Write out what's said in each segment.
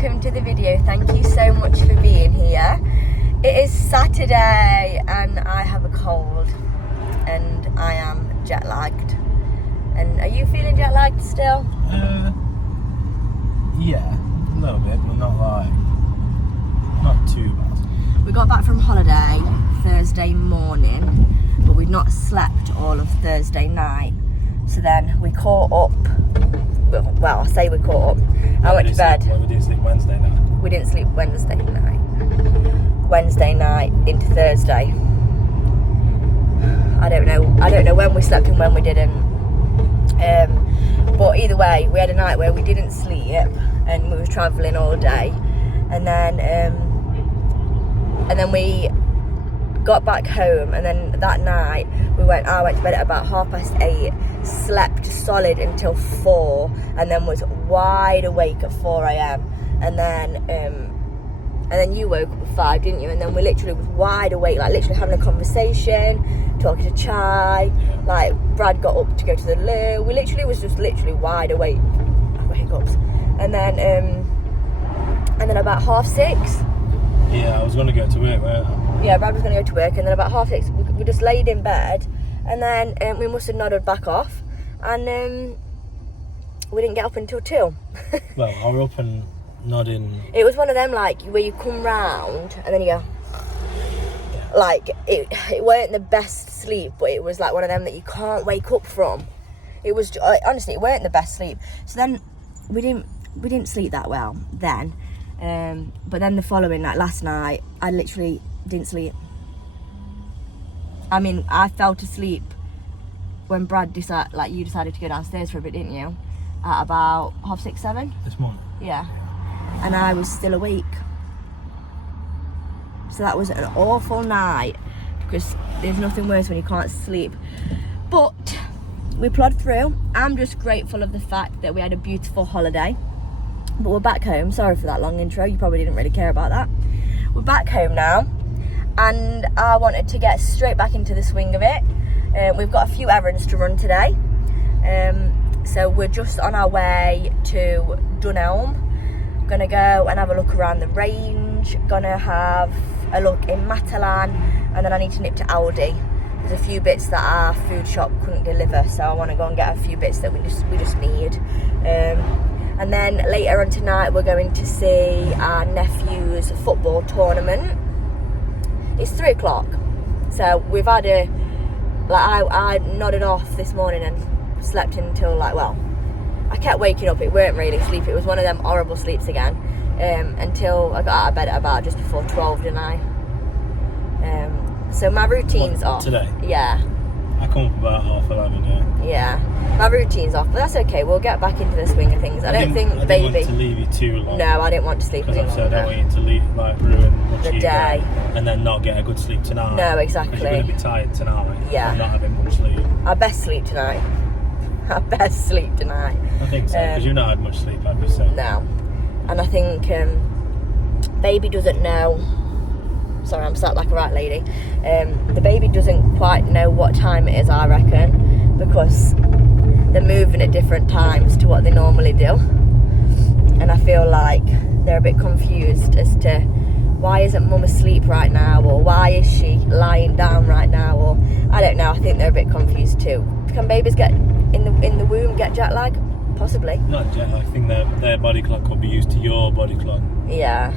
welcome to the video. Thank you so much for being here. It is Saturday and I have a cold and I am jet lagged. And are you feeling jet lagged still? Yeah, a little bit, but not too bad. We got back from holiday Thursday morning, but we'd not slept all of Thursday night. So then we caught up. Well, I say we caught up. I went to bed. We didn't sleep Wednesday night. We didn't sleep Wednesday night. Wednesday night into Thursday. I don't know when we slept and when we didn't. But either way, we had a night where we didn't sleep and we were travelling all day, and then we got back home, and then that night I went to bed at about 8:30, slept solid until 4, and then was wide awake at 4 a.m. and then you woke up at 5, didn't you? And then we literally was wide awake, like literally having a conversation, talking to Chai. Like Brad got up to go to the loo. We literally was just wide awake. I got hiccups. And then about 6:30. Yeah, I was going to go to work, weren't I? Yeah, Brad was going to go to work, and then about 6:30 we just laid in bed, and then we must have nodded back off, and we didn't get up until 2. Well, I was up and nodding. It was one of them, like, where you come round and then you go, yeah. Like, it weren't the best sleep, but it was like one of them that you can't wake up from. It was, honestly, it weren't the best sleep. So then we didn't sleep that well then. But then the following night, last night, I literally didn't sleep. I mean, I fell asleep when Brad you decided to go downstairs for a bit, didn't you? At about 6:30, 7? This morning? Yeah. And I was still awake. So that was an awful night, because there's nothing worse when you can't sleep. But we plodded through. I'm just grateful of the fact that we had a beautiful holiday. But we're back home. Sorry for that long intro. You probably didn't really care about that. We're back home now, and I wanted to get straight back into the swing of it. We've got a few errands to run today. So we're just on our way to Dunelm. Gonna go and have a look around the range. Gonna have a look in Matalan, and then I need to nip to Aldi. There's a few bits that our food shop couldn't deliver, so I want to go and get a few bits that we just need. And then later on tonight, we're going to see our nephew's football tournament. It's 3 o'clock, so we've had I nodded off this morning and slept until I kept waking up. It weren't really sleep. It was one of them horrible sleeps again, until I got out of bed at about just before 12, didn't I? So my routine's off. Today? Yeah. I come up about 11:30, yeah. Yeah. My routine's off, but that's okay. We'll get back into the swing of things. I don't think I didn't want to leave you too long. No, I didn't want to sleep any longer. Because I don't want you to leave, ruin the day. And then not get a good sleep tonight. No, exactly. Because you're going to be tired tonight. Yeah. And not having much sleep. I best sleep tonight. I think so, because you've not had much sleep, have you? So. No. And I think baby doesn't know. Sorry, I'm sat like a right lady. The baby doesn't quite know what time it is, I reckon, because they're moving at different times to what they normally do. And I feel like they're a bit confused as to why isn't mum asleep right now, or why is she lying down right now, or I don't know. I think they're a bit confused too. Can babies get in the womb get jet lag? Possibly. Not jet lag. I think their body clock will be used to your body clock. Yeah.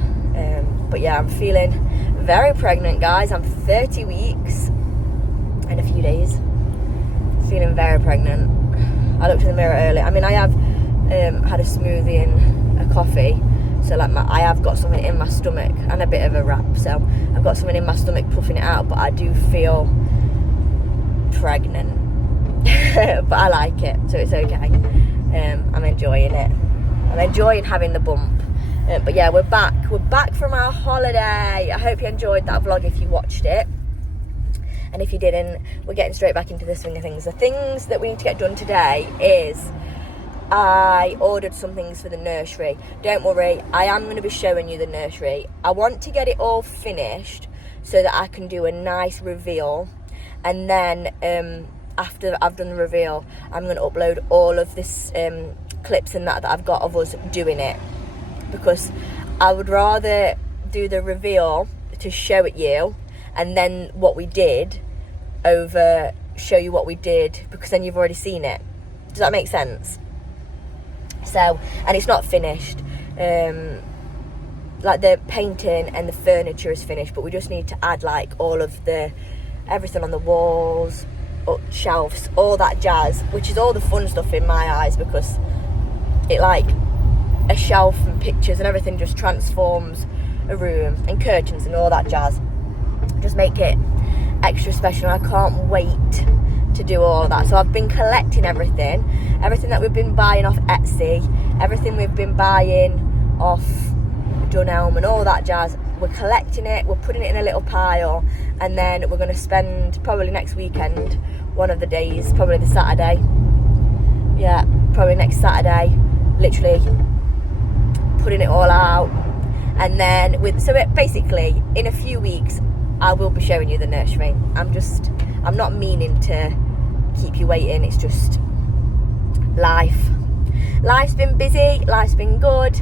But yeah, I'm feeling very pregnant, guys. I'm 30 weeks and a few days. Feeling very pregnant. I looked in the mirror earlier. I mean, I have had a smoothie and a coffee, so I have got something in my stomach and a bit of a wrap. So I've got something in my stomach puffing it out, but I do feel pregnant. But I like it, so it's okay. I'm enjoying it. I'm enjoying having the bump. But yeah, we're back from our holiday. I hope you enjoyed that vlog if you watched it, and if you didn't, we're getting straight back into the swing of things. The things that we need to get done today is I ordered some things for the nursery. Don't worry, I am going to be showing you the nursery. I want to get it all finished so that I can do a nice reveal, and then after I've done the reveal, I'm going to upload all of this clips and that I've got of us doing it. because I would rather do the reveal to show it you and then what we did over show you what we did, because then you've already seen it. Does that make sense? So, and it's not finished. Like the painting and the furniture is finished, but we just need to add like all of everything on the walls, shelves, all that jazz, which is all the fun stuff in my eyes, because it like a shelf and pictures and everything just transforms a room, and curtains and all that jazz just make it extra special. I can't wait to do all of that. So I've been collecting everything that we've been buying off Etsy, everything we've been buying off Dunelm and all that jazz. We're collecting it, we're putting it in a little pile, and then we're going to spend probably next weekend, one of the days, probably the Saturday, yeah, probably next Saturday, literally putting it all out. And then basically in a few weeks I will be showing you the nursery. I'm not meaning to keep you waiting, it's just life's been busy, life's been good,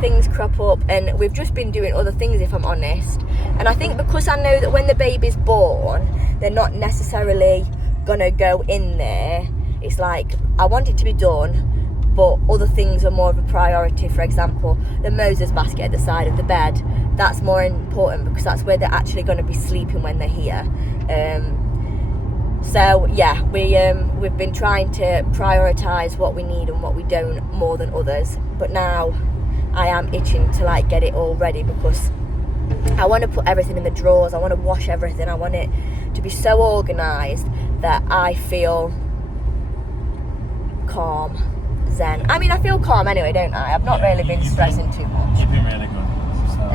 things crop up, and we've just been doing other things, if I'm honest. And I think because I know that when the baby's born, they're not necessarily gonna go in there, it's like I want it to be done, but other things are more of a priority. For example, the Moses basket at the side of the bed, that's more important because that's where they're actually going to be sleeping when they're here. So yeah, we've been trying to prioritise what we need and what we don't more than others. But now I am itching to like get it all ready, because I want to put everything in the drawers, I want to wash everything, I want it to be so organised that I feel calm, zen. I mean, I feel calm anyway, don't I? I've not really been stressing too much. You've been really good. So.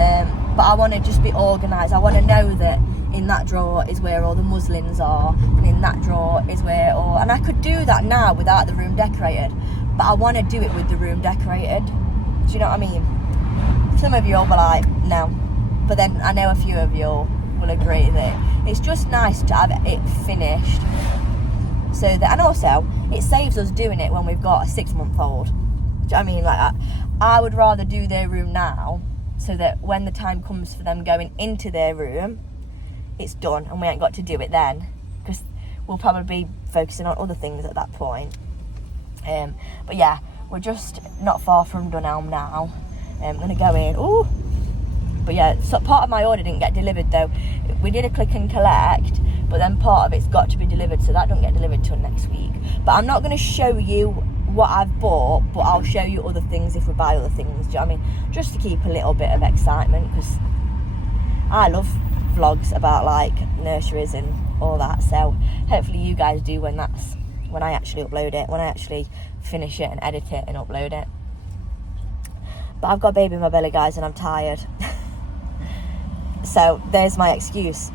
But I want to just be organised. I want to know that in that drawer is where all the muslins are, and in that drawer is where all... And I could do that now without the room decorated, but I want to do it with the room decorated. Do you know what I mean? Some of you will be like, no. But then I know a few of you will agree that it's just nice to have it finished. So that, and also, it saves us doing it when we've got a 6-month-old. Do you know what I mean? Like, I would rather do their room now, so that when the time comes for them going into their room, it's done and we ain't got to do it then, because we'll probably be focusing on other things at that point. But yeah, we're just not far from Dunelm now. I'm going to go in. Ooh! But yeah, so part of my order didn't get delivered though. We did a click and collect, but then part of it's got to be delivered, so that don't get delivered till next week. But I'm not going to show you what I've bought, but I'll show you other things if we buy other things. Do you know what I mean? Just to keep a little bit of excitement, because I love vlogs about like nurseries and all that. So hopefully you guys do when I actually upload it, when I actually finish it and edit it and upload it. But I've got a baby in my belly, guys, and I'm tired. So there's my excuse.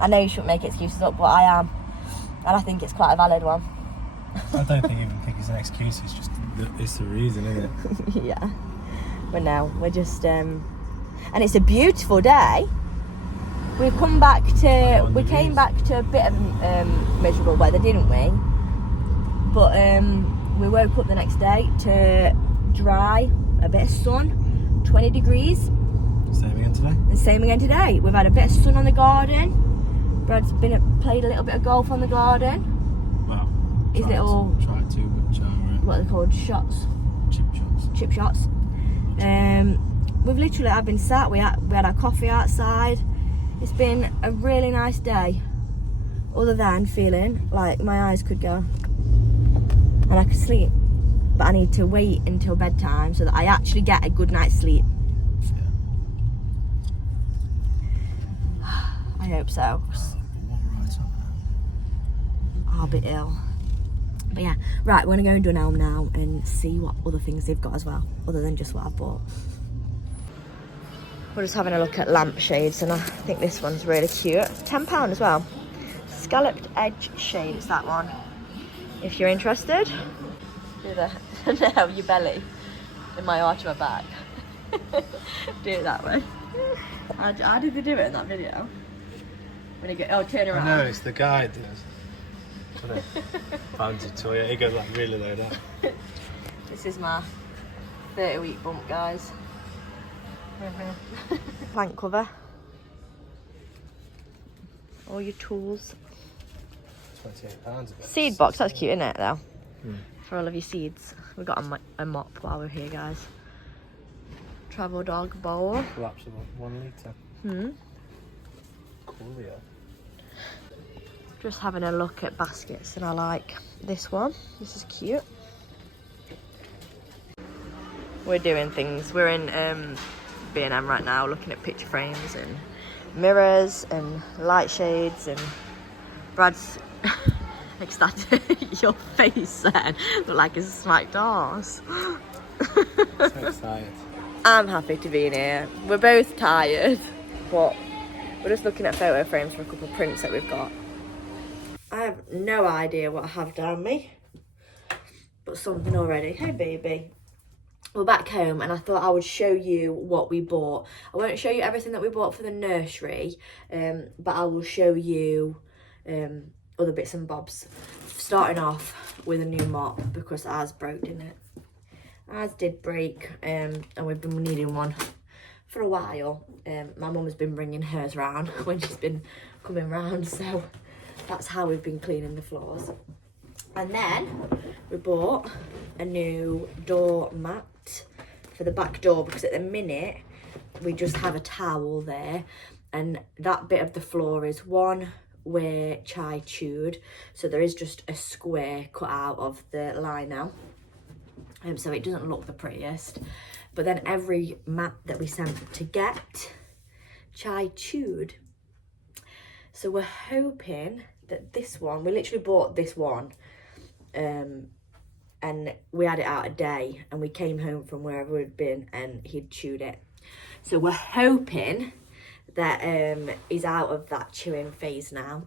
I know you shouldn't make excuses up, but I am, and I think it's quite a valid one. I don't even think it's an excuse, it's the reason, isn't it? Yeah. But no, we're just and it's a beautiful day. We came back to a bit of miserable weather, didn't we? But we woke up the next day to dry, a bit of sun, 20 degrees. Same again today? And same again today. We've had a bit of sun on the garden. Brad's played a little bit of golf on the garden. Well, His little... Tried to, but... what are they called? Shots? Chip shots. We've literally... I've been sat. We had our coffee outside. It's been a really nice day. Other than feeling like my eyes could go. And I could sleep. But I need to wait until bedtime so that I actually get a good night's sleep. I hope so. I'll be ill. But yeah, right, we're going to go in Dunelm now and see what other things they've got as well, other than just what I've bought. We're just having a look at lampshades, and I think this one's really cute. £10 as well. Scalloped edge shade, it's that one. If you're interested. Do the, no, your belly in my arch of my back. Do it that way. How did they do it in that video? When you go, turn around. I know, it's the guy that does. Fancy toy, he goes like really low down. This is my 30-week bump, guys. Plant cover. All your tools. £28 a bit. Seed box, that's cute, isn't it, though? Mm. For all of your seeds. We got a mop while we're here, guys. Travel dog bowl. Collapsible, 1 litre. Hmm. Coolio. Just having a look at baskets, and I like this one. This is cute. We're doing things. We're in B&M right now, looking at picture frames and mirrors and light shades, and Brad's ecstatic. Your face then looked like a smacked arse. So excited. I'm happy to be in here. We're both tired, but we're just looking at photo frames for a couple of prints that we've got. I have no idea what I have down me, but something already. Hey baby. We're back home, and I thought I would show you what we bought. I won't show you everything that we bought for the nursery, but I will show you other bits and bobs. Starting off with a new mop, because ours broke, didn't it? Ours did break, and we've been needing one for a while. My mum has been bringing hers round when she's been coming round, so that's how we've been cleaning the floors. And then we bought a new door mat for the back door, because at the minute we just have a towel there, and that bit of the floor is one where Chai chewed, so there is just a square cut out of the lino, so it doesn't look the prettiest. But then every mat that we sent to get, Chai chewed. So we're hoping that this one, we literally bought this one, and we had it out a day, and we came home from wherever we'd been and he'd chewed it. So we're hoping that he's out of that chewing phase now.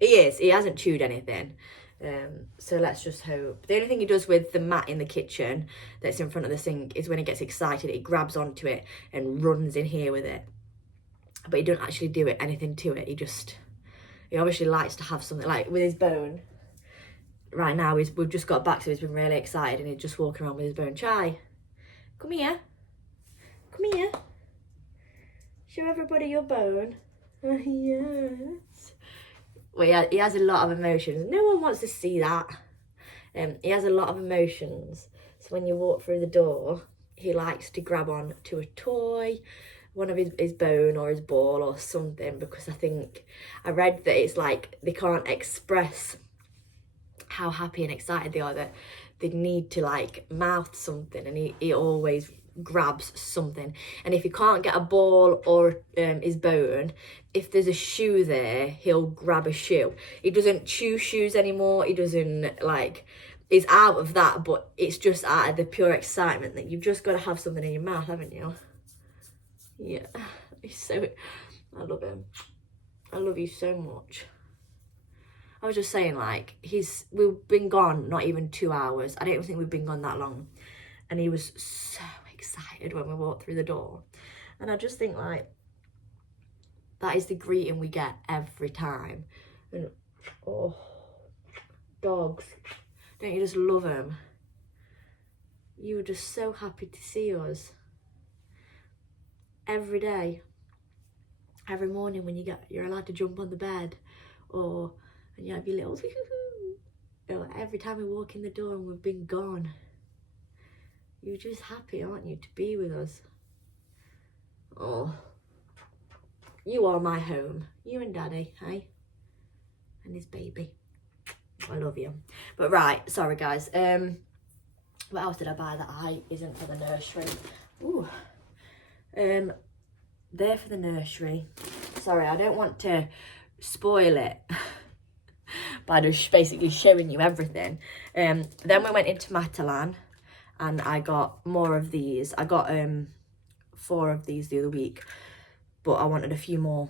He hasn't chewed anything. So let's just hope. The only thing he does with the mat in the kitchen that's in front of the sink is when he gets excited, he grabs onto it and runs in here with it. But he doesn't actually do anything to it. He obviously likes to have something, like with his bone. Right now, we've just got back, so he's been really excited, and he's just walking around with his bone. Chai, come here. Come here. Show everybody your bone. Yes. Well, he has a lot of emotions. No one wants to see that. He has a lot of emotions. So when you walk through the door, he likes to grab on to a toy, one of his bone or his ball or something, because I read that it's like they can't express how happy and excited they are, that they need to like mouth something, and he always grabs something. And if he can't get a ball or his bone, if there's a shoe there, he'll grab a shoe. He doesn't chew shoes anymore. He doesn't he's out of that, but it's just out of the pure excitement that you've just got to have something in your mouth, haven't you? Yeah, I love him. I love you so much. I was just saying, we've been gone not even 2 hours. I don't even think we've been gone that long. And he was so excited when we walked through the door. And I just think, that is the greeting we get every time. And, oh, dogs. Don't you just love them? You were just so happy to see us. Every day. Every morning when you're allowed to jump on the bed, and you have your little every time we walk in the door and we've been gone. You're just happy, aren't you, to be with us? Oh, you are my home. You and Daddy, hey? And his baby. I love you. But right, sorry guys. What else did I buy that isn't for the nursery? Ooh. There for the nursery. Sorry, I don't want to spoil it by just basically showing you everything. Then we went into Matalan, and I got more of these. I got 4 of these the other week, but I wanted a few more.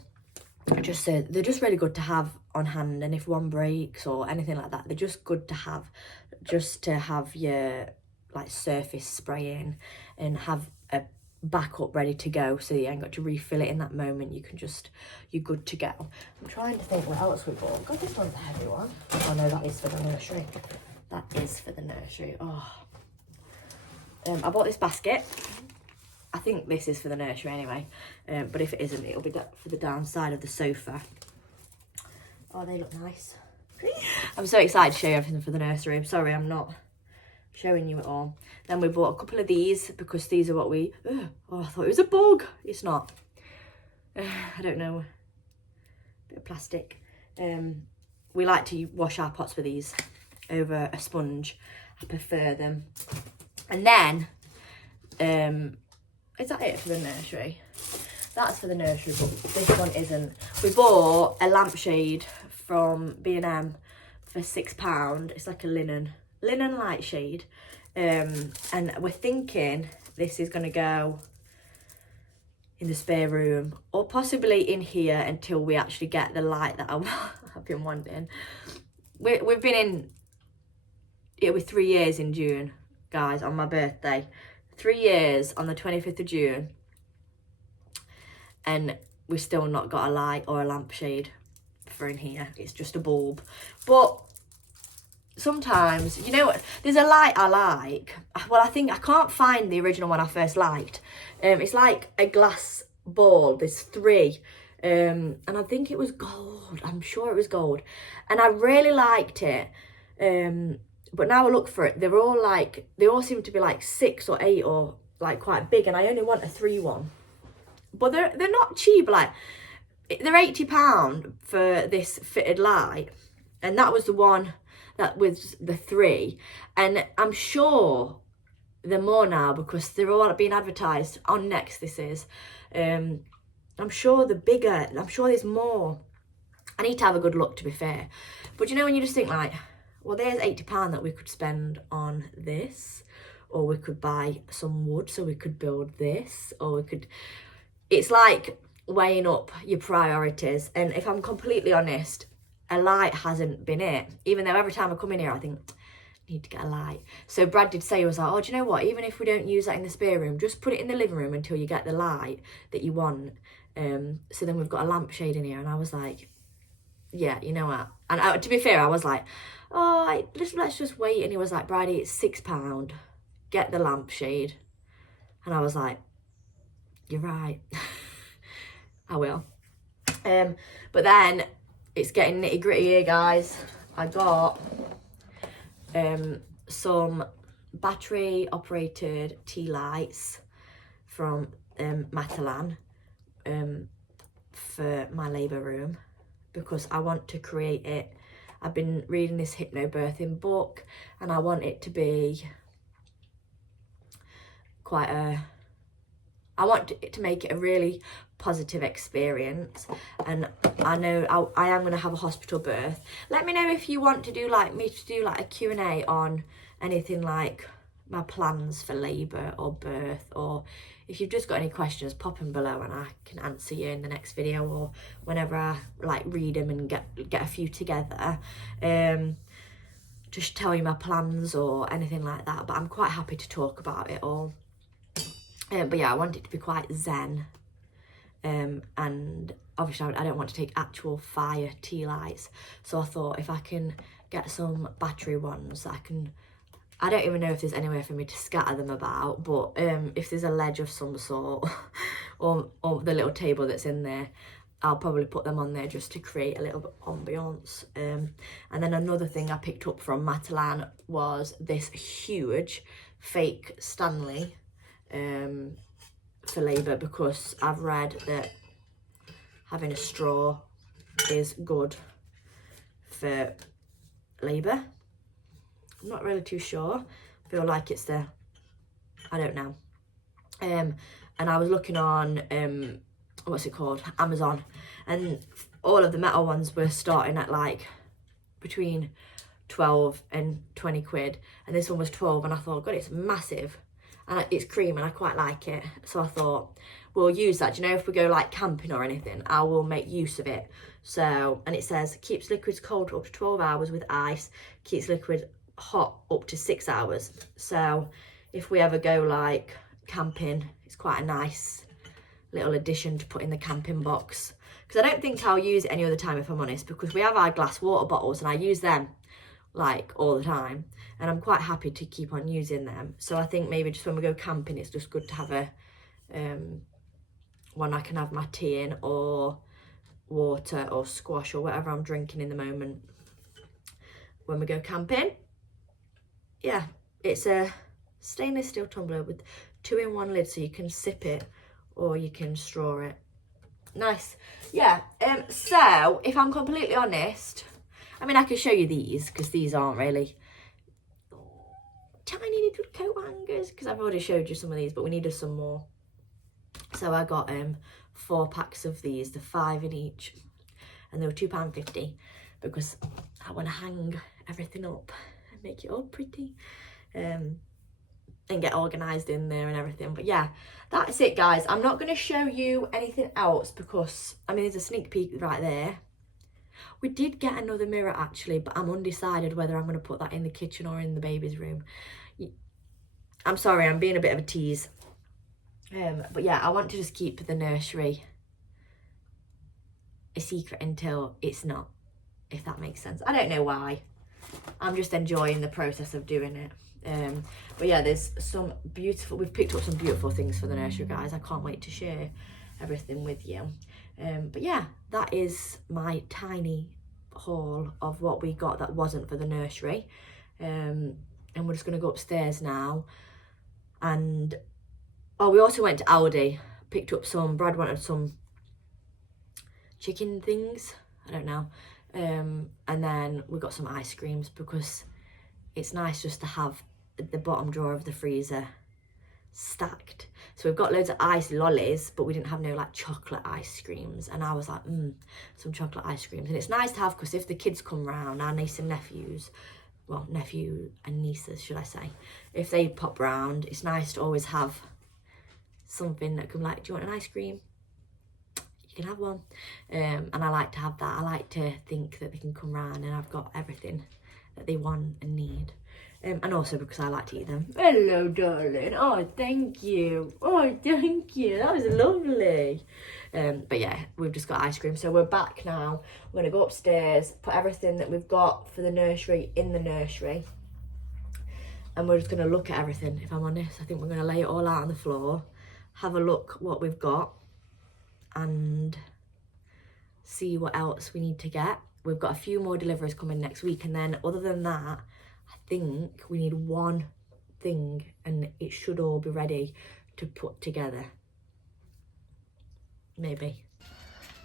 Just so they're just really good to have on hand, and if one breaks or anything like that, they're just good to have, just to have your surface spraying and have a backup ready to go, so you ain't got to refill it in that moment. You're good to go. I'm trying to think what else we bought. God, this one's a heavy one. Oh no, that is for the nursery. That is for the nursery. Oh, I bought this basket. I think this is for the nursery anyway, but if it isn't, it'll be for the downside of the sofa. Oh, they look nice. I'm so excited to show you everything for the nursery. I'm sorry, I'm not showing you it all. Then we bought a couple of these because these are what we... Oh, I thought it was a bug. It's not. I don't know. Bit of plastic. We like to wash our pots with these over a sponge. I prefer them. And then... is that it for the nursery? That's for the nursery, but this one isn't. We bought a lampshade from B&M for £6. It's like a linen light shade. And we're thinking this is going to go in the spare room or possibly in here until we actually get the light that I've been wanting. We've been in, it'll be 3 years in June, guys, on my birthday. 3 years on the 25th of June, and we've still not got a light or a lampshade for in here. It's just a bulb. But sometimes, you know what, there's a light I like. Well, I think I can't find the original one I first liked. It's like a glass ball. There's 3, and I think it was gold. I'm sure it was gold, and I really liked it. But now I look for it, they're all like, they all seem to be like 6 or 8 or like quite big, and I only want a 3 one. But they're not cheap, like they're £80 for this fitted light, and that was the one that was the 3. And I'm sure they're more now because they're all being advertised on Next. This is, I'm sure the bigger, I'm sure there's more. I need to have a good look, to be fair. But you know when you just think like, well, there's £80 that we could spend on this, or we could buy some wood so we could build this, or we could... It's like weighing up your priorities. And if I'm completely honest, a light hasn't been it. Even though every time I come in here, I think, I need to get a light. So Brad did say, he was like, oh, do you know what? Even if we don't use that in the spare room, just put it in the living room until you get the light that you want. So then we've got a lampshade in here. And I was like, yeah, you know what? And to be fair, I was like, oh, let's just wait. And he was like, Brydie, it's £6. Get the lampshade. And I was like, you're right. I will. But then it's getting nitty gritty here, guys. I got some battery operated tea lights from Matalan for my labour room because I want to create it. I've been reading this hypnobirthing book and I want it to be quite a... I want it to make it a really positive experience, and I know I am going to have a hospital birth. Let me know if you want to do me to do like a Q&A on anything like my plans for labour or birth, or if you've just got any questions, pop them below and I can answer you in the next video, or whenever I like read them and get a few together. Just tell you my plans or anything like that, but I'm quite happy to talk about it all. But yeah, I want it to be quite zen, and obviously I don't want to take actual fire tea lights, so I thought if I can get some battery ones, I don't even know if there's anywhere for me to scatter them about, but if there's a ledge of some sort or the little table that's in there, I'll probably put them on there just to create a little bit of ambiance. And then another thing I picked up from Matalan was this huge fake Stanley for labour, because I've read that having a straw is good for labour. I'm not really too sure. I feel like it's I don't know. And I was looking on what's it called, Amazon, and all of the metal ones were starting at like between 12 and 20 quid, and this one was 12, and I thought, God, it's massive. And it's cream and I quite like it. So I thought, we'll use that. Do you know, if we go like camping or anything, I will make use of it. So, and it says, keeps liquids cold up to 12 hours with ice, keeps liquid hot up to 6 hours. So if we ever go like camping, it's quite a nice little addition to put in the camping box. Because I don't think I'll use it any other time, if I'm honest, because we have our glass water bottles and I use them like all the time. and I'm quite happy to keep on using them. So I think maybe just when we go camping, it's just good to have a one I can have my tea in, or water or squash or whatever I'm drinking in the moment when we go camping. Yeah, it's a stainless steel tumbler with 2-in-1 lid, so you can sip it or you can straw it. Nice. Yeah, so if I'm completely honest, I mean, I can show you these because these aren't really tiny little coat hangers, because I've already showed you some of these, but we needed some more. So I got 4 packs of these, the 5 in each, and they were £2.50 because I want to hang everything up and make it all pretty, and get organised in there and everything. But yeah, that's it, guys. I'm not going to show you anything else because, I mean, there's a sneak peek right there. We did get another mirror actually, but I'm undecided whether I'm going to put that in the kitchen or in the baby's room. I'm sorry, I'm being a bit of a tease. But yeah, I want to just keep the nursery a secret until it's not, if that makes sense. I don't know why. I'm just enjoying the process of doing it. But yeah, there's some beautiful, we've picked up some beautiful things for the nursery, guys. I can't wait to share everything with you. But yeah, that is my tiny haul of what we got that wasn't for the nursery. And we're just going to go upstairs now. And oh, we also went to Aldi, picked up some, Brad wanted some chicken things, I don't know. And then we got some ice creams because it's nice just to have the bottom drawer of the freezer stacked. So we've got loads of ice lollies, but we didn't have no like chocolate ice creams. And I was like, some chocolate ice creams. And it's nice to have because if the kids come round, our niece and nephews, well, nephew and nieces, should I say, if they pop round, it's nice to always have something that can like, do you want an ice cream? You can have one. And I like to have that. I like to think that they can come round and I've got everything that they want and need. And also because I like to eat them. Hello, darling. Oh, thank you. Oh, thank you. That was lovely. But yeah, we've just got ice cream. So we're back now. We're going to go upstairs, put everything that we've got for the nursery in the nursery. And we're just going to look at everything, if I'm honest. I think we're going to lay it all out on the floor, have a look what we've got, and see what else we need to get. We've got a few more deliveries coming next week. And then other than that, I think we need one thing and it should all be ready to put together. Maybe.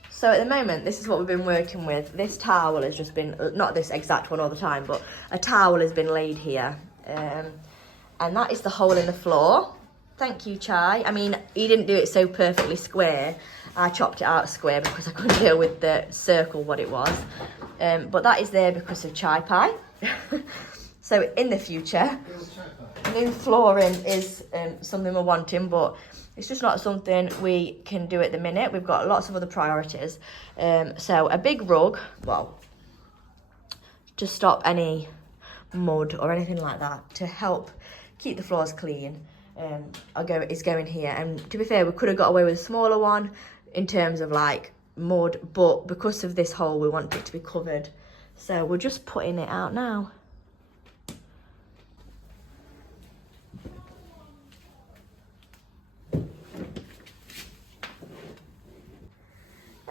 So at the moment, this is what we've been working with. This towel has just been, not this exact one all the time, but a towel has been laid here. And that is the hole in the floor. Thank you, Chai. I mean, he didn't do it so perfectly square. I chopped it out square because I couldn't deal with the circle what it was. But that is there because of Chai Pie. So in the future, new flooring is something we're wanting, but it's just not something we can do at the minute. We've got lots of other priorities. So a big rug, well, to stop any mud or anything like that, to help keep the floors clean, is going here. And to be fair, we could have got away with a smaller one in terms of like mud, but because of this hole, we want it to be covered. So we're just putting it out now.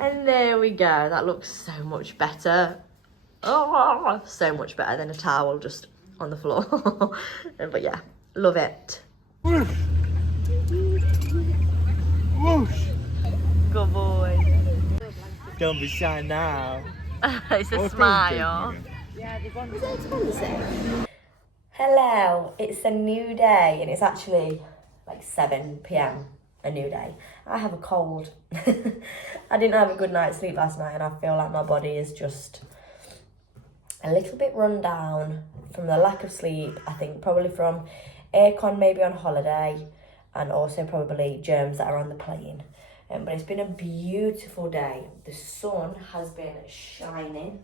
And there we go. That looks so much better. Oh, so much better than a towel just on the floor. But yeah, love it. Whoosh. Whoosh. Good boy. Don't be shy now. It's a smile. Yeah, they've gone. Is it expensive? Hello, it's a new day and it's actually like 7 p.m. a new day. I have a cold. I didn't have a good night's sleep last night and I feel like my body is just a little bit run down from the lack of sleep. I think probably from aircon maybe on holiday and also probably germs that are on the plane. But it's been a beautiful day. The sun has been shining.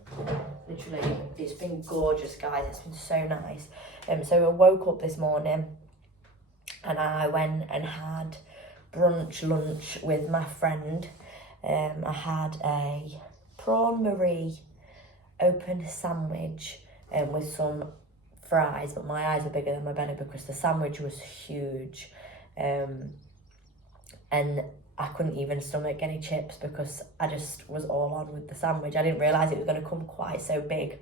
Literally, it's been gorgeous, guys. It's been so nice. So I woke up this morning and I went and had lunch with my friend. I had a prawn marie open sandwich with some fries, but my eyes were bigger than my belly because the sandwich was huge. And I couldn't even stomach any chips because I just was all on with the sandwich. I didn't realise it was going to come quite so big.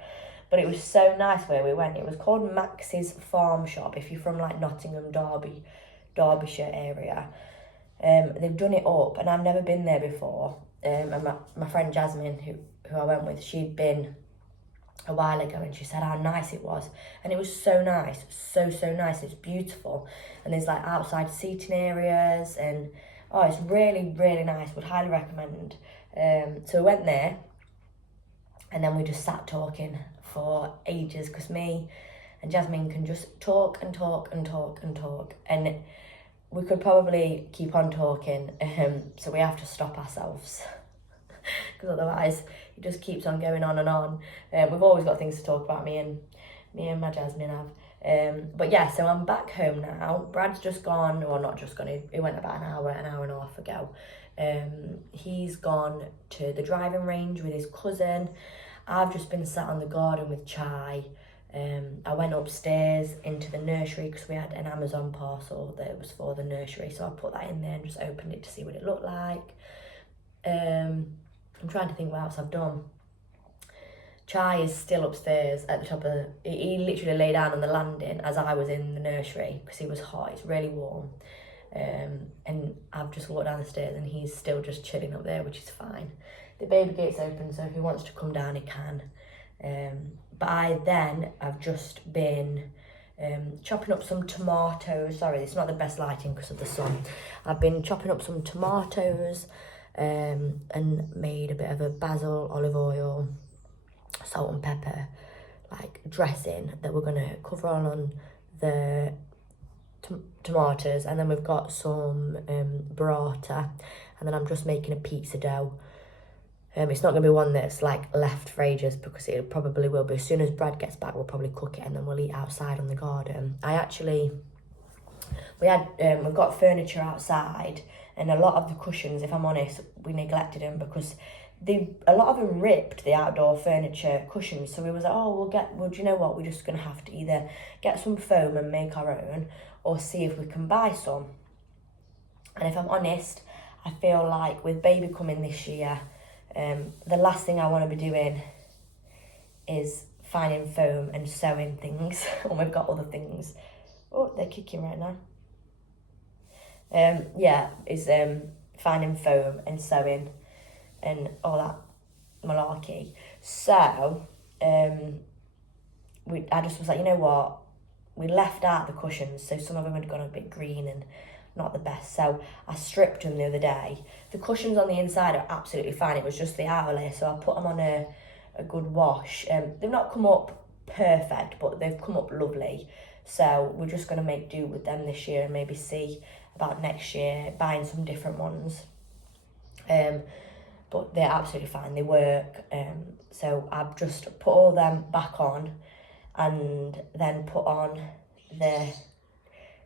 But it was so nice where we went. It was called Max's Farm Shop. If you're from like Nottingham, Derbyshire area. They've done it up and I've never been there before. And my friend Jasmine, who I went with, she'd been a while ago and she said how nice it was, and it was so nice, so nice. It's beautiful, and there's like outside seating areas, and it's really nice. Would highly recommend. So we went there and then we just sat talking for ages because me and Jasmine can just talk and we could probably keep on talking, so we have to stop ourselves because otherwise it just keeps on going on and on. We've always got things to talk about, me and my Jasmine have. But yeah, so I'm back home now. Brad's just gone, or not just gone, he went about an hour and a half ago. He's gone to the driving range with his cousin. I've just been sat on the garden with Chai. I went upstairs into the nursery because we had an Amazon parcel that was for the nursery, so I put that in there and just opened it to see what it looked like. I'm trying to think what else I've done. Chai is still upstairs at the top of he literally lay down on the landing as I was in the nursery because he was hot, it's really warm. And I've just walked down the stairs and he's still just chilling up there, which is fine. The baby gate's open, so if he wants to come down, he can. But I've just been chopping up some tomatoes. Sorry, it's not the best lighting because of the sun. I've been chopping up some tomatoes and made a bit of a basil, olive oil, salt and pepper like dressing that we're going to cover on the tomatoes, and then we've got some burrata, and then I'm just making a pizza dough. It's not going to be one that's like left for ages because it probably will be. As soon as Brad gets back, we'll probably cook it and then we'll eat outside on the garden. We've got furniture outside, and a lot of the cushions, if I'm honest, we neglected them because a lot of them ripped the outdoor furniture cushions. So we was like, well, do you know what? We're just going to have to either get some foam and make our own or see if we can buy some. And if I'm honest, I feel like with baby coming this year, the last thing I want to be doing is finding foam and sewing things. Or we've got other things. Oh, they're kicking right now. Finding foam and sewing and all that malarkey. So, I just was like, you know what? We left out the cushions, so some of them had gone a bit green and not the best. So I stripped them the other day. The cushions on the inside are absolutely fine. It was just the outer layer, so I put them on a good wash. They've not come up perfect, but they've come up lovely. So we're just going to make do with them this year and maybe see about next year buying some different ones. But they're absolutely fine. They work. So I've just put all them back on and then put on the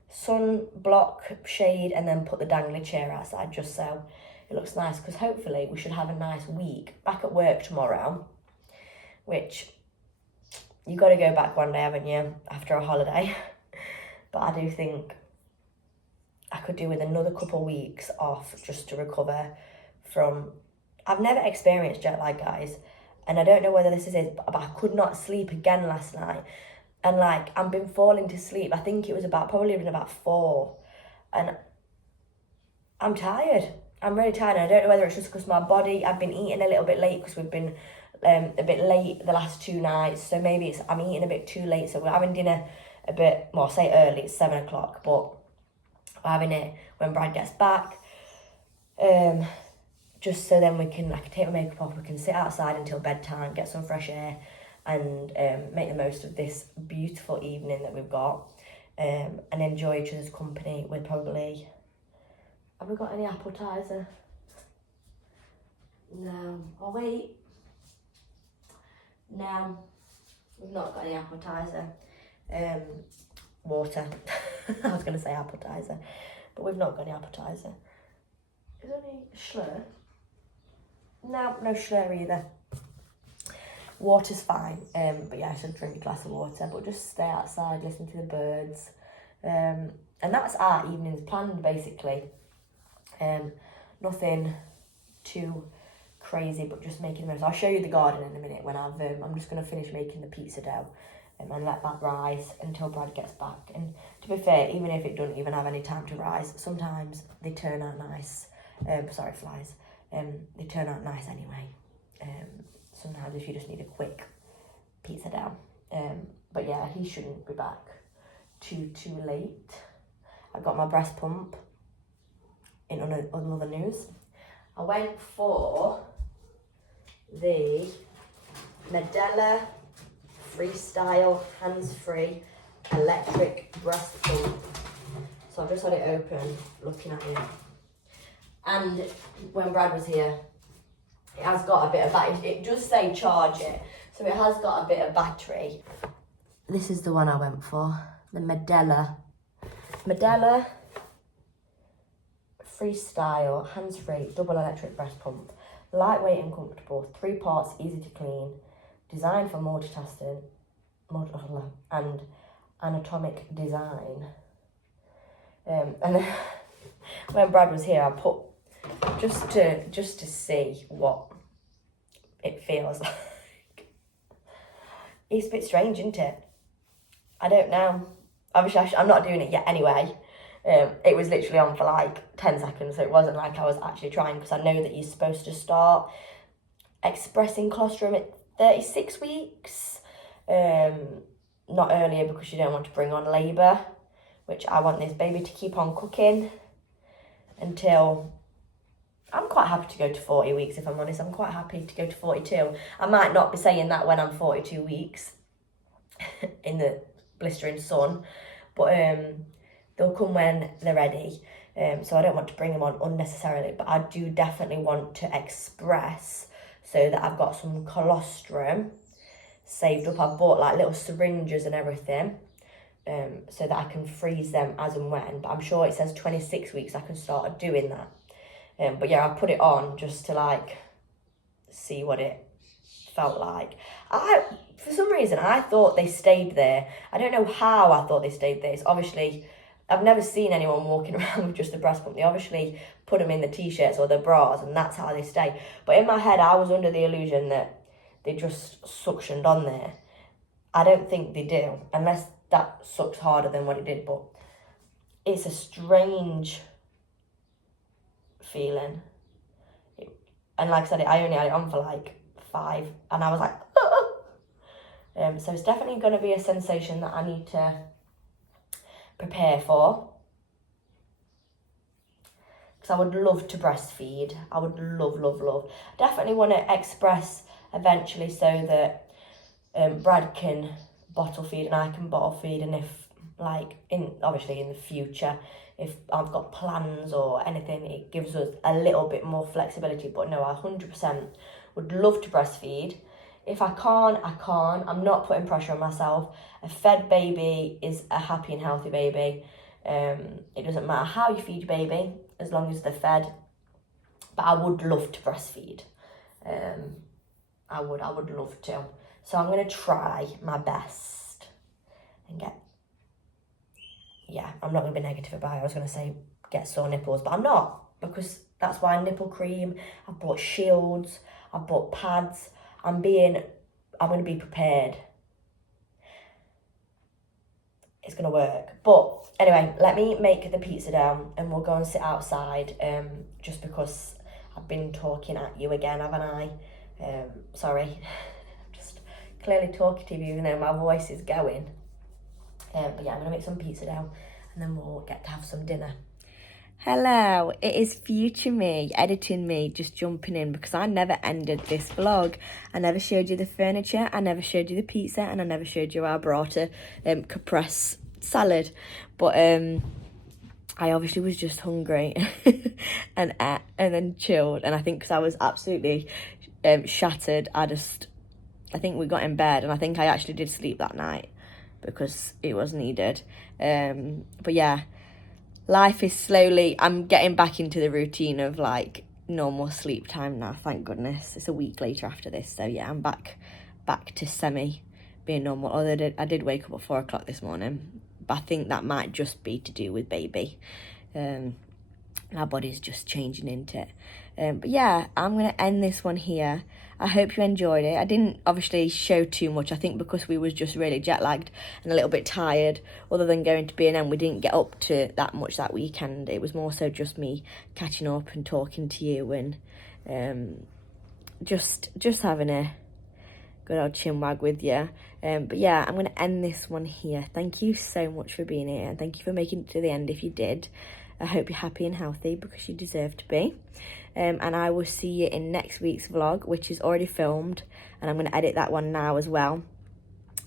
sunblock shade and then put the dangly chair outside just so it looks nice, because hopefully we should have a nice week back at work tomorrow, which you got to go back one day, haven't you, after a holiday. But I do think I could do with another couple of weeks off just to recover from... I've never experienced jet lag, guys, and I don't know whether this is it, but I could not sleep again last night. And like, I've been falling to sleep. I think it was probably about 4. And I'm tired. I'm really tired. I don't know whether it's just because my body, I've been eating a little bit late because we've been a bit late the last 2 nights. So maybe I'm eating a bit too late. So we're having dinner a bit, well, say early, it's 7 o'clock, but we're having it when Brad gets back. Just so then I can take my makeup off, we can sit outside until bedtime, get some fresh air, and make the most of this beautiful evening that we've got, and enjoy each other's company. We're probably... Have we got any appetizer? No. Oh, wait. No. We've not got any appetizer. Water. I was going to say appetizer, but we've not got any appetizer. Is there any schlur? No, no schlur either. Water's fine, but yeah, I should drink a glass of water, but just stay outside, listen to the birds. And that's our evenings planned, basically. Nothing too crazy, but just making the most. I'll show you the garden in a minute when I'm just going to finish making the pizza dough and let that rise until Brad gets back. And to be fair, even if it doesn't even have any time to rise, sometimes they turn out nice. Sorry, flies. They turn out nice anyway. Sometimes if you just need a quick pizza dough. But yeah, he shouldn't be back too late. I've got my breast pump. In other news, I went for the Medela Freestyle hands-free electric breast pump. So I've just had it open, looking at it. And when Brad was here, it has got a bit of battery. It does say charge it, so it has got a bit of battery. This is the one I went for, the Medela Freestyle hands-free double electric breast pump. Lightweight and comfortable, 3 parts, easy to clean, designed for multitasking and anatomic design. And then when Brad was here, I put just to see what it feels like. It's a bit strange, isn't it? I don't know. Obviously, I'm not doing it yet anyway. It was literally on for like 10 seconds, so it wasn't like I was actually trying, because I know that you're supposed to start expressing colostrum at 36 weeks. Not earlier, because you don't want to bring on labour, which I want this baby to keep on cooking until... I'm quite happy to go to 40 weeks, if I'm honest. I'm quite happy to go to 42. I might not be saying that when I'm 42 weeks in the blistering sun, but they'll come when they're ready. So I don't want to bring them on unnecessarily, but I do definitely want to express so that I've got some colostrum saved up. I've bought like little syringes and everything, so that I can freeze them as and when. But I'm sure it says 26 weeks I can start doing that. But yeah, I put it on just to like see what it felt like. For some reason, I thought they stayed there. I don't know how I thought they stayed there. It's obviously, I've never seen anyone walking around with just a breast pump. They obviously put them in the t-shirts or the bras, and that's how they stay. But in my head, I was under the illusion that they just suctioned on there. I don't think they do, unless that sucks harder than what it did. But it's a strange feeling. And like I said, I only had it on for like 5, and I was like, so it's definitely going to be a sensation that I need to prepare for, because I would love to breastfeed. I would love. Definitely want to express eventually, so that Brad can bottle feed and I can bottle feed. And if obviously in the future, if I've got plans or anything, it gives us a little bit more flexibility. But no, I 100% would love to breastfeed. If I can't, I can't. I'm not putting pressure on myself. A fed baby is a happy and healthy baby. It doesn't matter how you feed your baby, as long as they're fed. But I would love to breastfeed. I would love to. So I'm going to try my best and get... Yeah, I'm not going to be negative about it. I was going to say get sore nipples, but I'm not, because that's why nipple cream, I've bought shields, I've bought pads. I'm going to be prepared. It's going to work. But anyway, let me make the pizza dough and we'll go and sit outside, just because I've been talking at you again, haven't I? Sorry. I'm just clearly talking to you, even though my voice is going. But yeah, I'm going to make some pizza dough and then we'll get to have some dinner. Hello, it is future me, editing me, just jumping in, because I never ended this vlog. I never showed you the furniture, I never showed you the pizza, and I never showed you our burrata caprese salad. But I obviously was just hungry and then chilled. And I think because I was absolutely shattered, I think we got in bed, and I think I actually did sleep that night because it was needed. But yeah, life is slowly, I'm getting back into the routine of like normal sleep time now, thank goodness. It's a week later after this, so yeah, I'm back back to semi being normal. Although I did wake up at 4 o'clock this morning, but I think that might just be to do with baby. Our body's just changing into it. But yeah, I'm going to end this one here. I hope you enjoyed it. I didn't obviously show too much, I think, because we was just really jet lagged and a little bit tired. Other than going to B&M, we didn't get up to that much that weekend. It was more so just me catching up and talking to you and just having a good old chin wag with you. But yeah, I'm going to end this one here. Thank you so much for being here, and thank you for making it to the end if you did. I hope you're happy and healthy, because you deserve to be. And I will see you in next week's vlog, which is already filmed, and I'm going to edit that one now as well,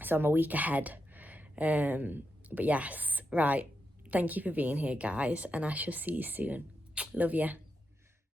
so I'm a week ahead. But yes, right, thank you for being here, guys, and I shall see you soon. Love you.